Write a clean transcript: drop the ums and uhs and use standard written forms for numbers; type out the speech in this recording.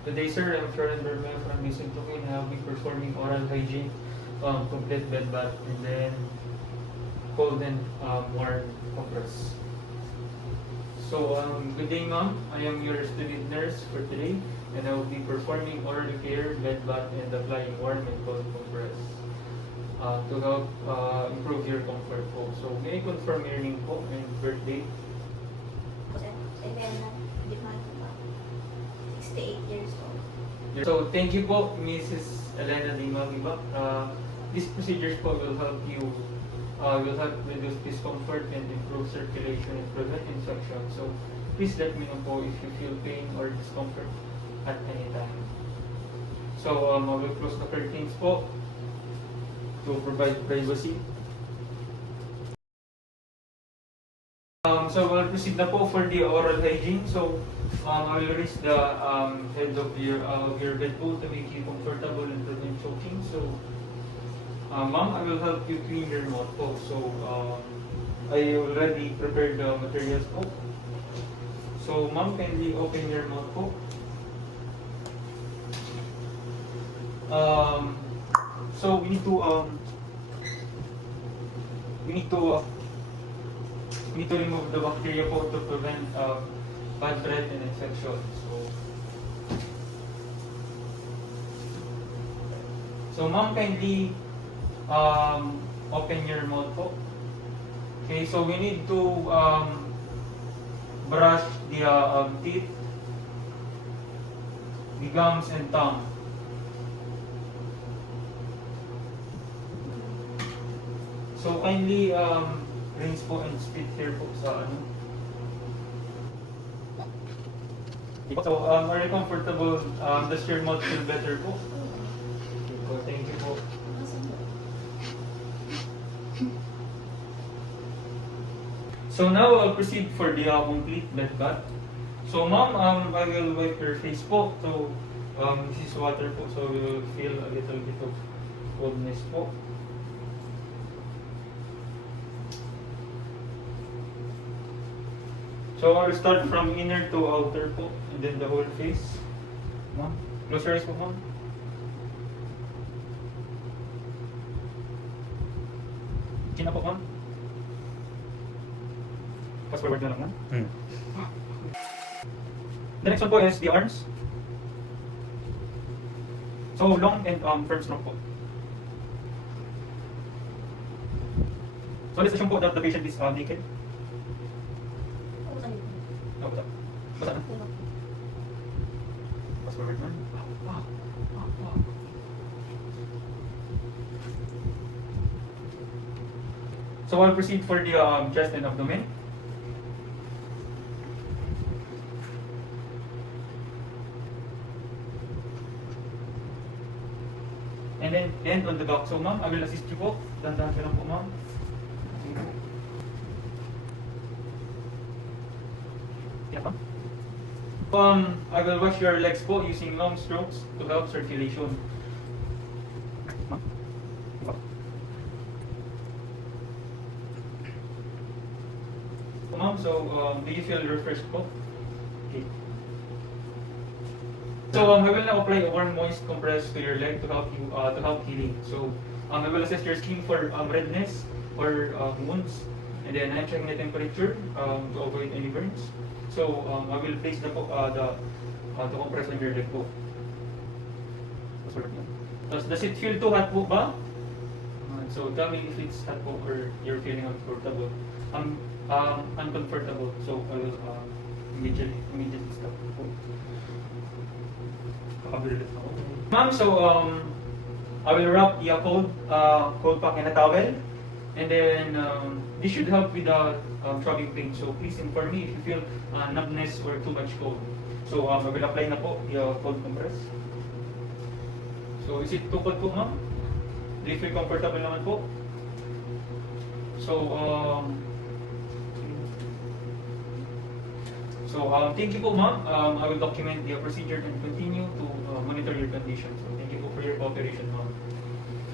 Today, sir, I'm Florian Bermel from Mission Tokin. I'll be performing oral hygiene, complete bed bath, and then cold and warm compress. So, good day, ma'am. I am your student nurse for today, and I will be performing oral care, bed bath, and applying warm and cold compress to help improve your comfort po. So, may I confirm your name po and birthday? Elena Di Mantua, 68 years old. So, thank you po, Mrs. Elena Di Magiba. These procedures po will help reduce discomfort and improve circulation and prevent infection. So, please let me know po if you feel pain or discomfort at any time. So, I will close the curtains po to provide privacy. So we'll proceed na po for the oral hygiene. So I will raise the head of your bed po to make you comfortable and prevent choking. So ma'am, I will help you clean your mouth po. So I already prepared the materials po. So ma'am, kindly open your mouth po. So we need to remove the bacteria po to prevent bad breath and infection. So ma'am, kindly open your mouth po. Okay, so we need to brush the teeth, the gums and tongue. So kindly rinse po and spit here po sa ano. So are you comfortable? Does your mouth feel better po? Okay po, thank you po. So now I'll proceed for the complete bed bath. So ma'am, I will wipe your face po. So this is water po, so you will feel a little bit of coldness po. So I'll start from inner to outer po, and then the whole face. Ma'am, close your eyes po, ma'am. Chin na po, ma'am. Fast forward na lang, ma'am. The next one po is the arms. So long and firm stroke po. So let's assume po that the patient is naked. Basa na. Fast forward na. So I'll proceed for the chest and abdomen. And then end on the back. So ma'am, I will assist you po. Dandahan ka lang po, ma'am. Yeah, ma'am. I will wash your legs po using long strokes to help circulation. Ma'am, so do you feel refreshed po? Okay. So I will now apply a warm moist compress to your leg to help healing. So I will assess your skin for redness or wounds, and then I'm checking the temperature to avoid any burns. So I will place the compress on your leg po. Does it feel too hot po ba? So tell me if it's hot po or you're feeling uncomfortable. Uncomfortable. So I will immediately stop po. Ma'am, so I will wrap the cold pack in a towel, and then this should help with the throbbing pain. So please inform me if you feel numbness or too much cold. So I will apply na po the cold compress. So is it too cold po, ma'am? Do you feel comfortable naman po? So thank you po, ma'am. I will document the procedure and continue to monitor your condition. So thank you po for your cooperation, ma'am.